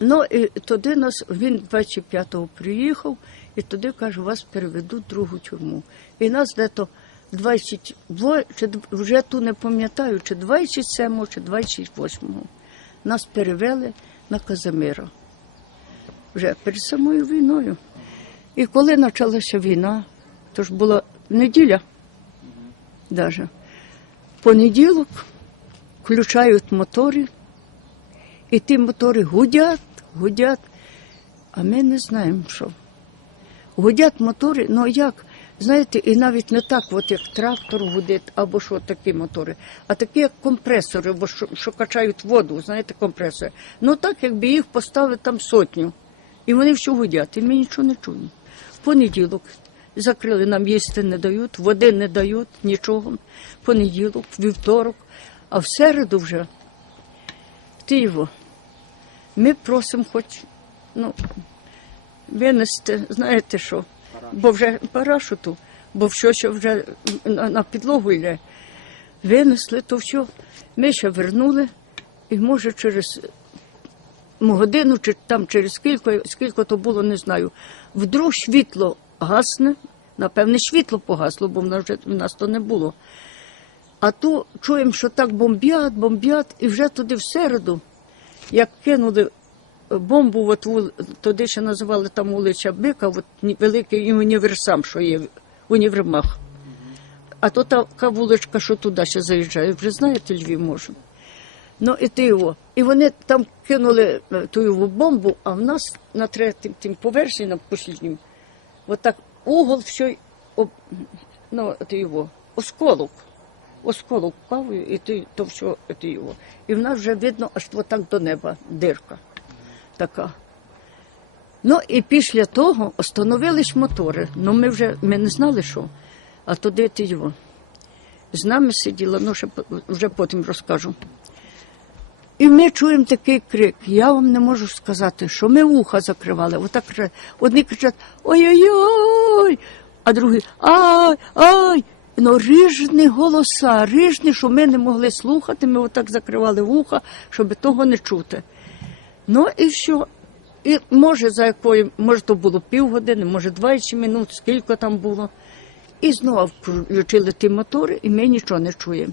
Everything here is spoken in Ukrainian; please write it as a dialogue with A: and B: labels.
A: Ну і туди нас він 25-го приїхав, і туди каже, вас переведуть в другу тюрму. І нас дето 22, чи вже ту не пам'ятаю, чи 27-го, чи 28-го. Нас перевели на Казимира. Вже перед самою війною. І коли почалася війна, то ж була неділя, даже. понеділок включають мотори, і ті мотори гудять, гудять, а ми не знаємо, що. Гудять мотори, ну як, знаєте, і навіть не так, от як трактор гудить, або що такі мотори, а такі як компресори, бо що, що качають воду, знаєте, компресори. Ну так, якби їх поставили там сотню. І вони все гудять, і ми нічого не чуємо. В понеділок закрили, нам їсти не дають, води не дають, нічого. Понеділок, вівторок, а в середу вже ти його. Ми просимо хоч ну, винести, знаєте що, бо вже парашуту, бо все, що вже на, на підлогу йде. Винесли, то все. Ми ще вернули, і може через годину, чи там через скільки, скільки то було, не знаю. Вдруг світло гасне, напевне, світло погасло, бо в нас, вже, в нас то не було. А то чуємо, що так бомбять, бомбять, і вже туди в середу, як кинули бомбу, от туди ще називали там вулиця Бика, от великий універсам, що є універмаг. А то така вуличка, що туди ще заїжджає, вже знаєте, Львів може. Ну і ти його. І вони там кинули е, ту його бомбу, а в нас на третім тим поверсі, на посліднім, от так угол все, об, ну, ти його, осколок. Осколок впав, і ти, то все ти його. І в нас вже видно, аж так до неба дирка така. Ну і після того остановились мотори. Ну ми вже ми не знали, що. А туди ти його. З нами сиділа, ну ще вже потім розкажу. І ми чуємо такий крик. Я вам не можу сказати, що ми вуха закривали. Отак одні кричать ой-ой-ой, а другі ай, ай. Ну, рижні голоса, рижні, що ми не могли слухати, ми отак закривали вуха, щоб того не чути. Ну і що? І може за якою, може, то було півгодини, може 20 минут, скільки там було. І знову включили ті мотори, і ми нічого не чуємо.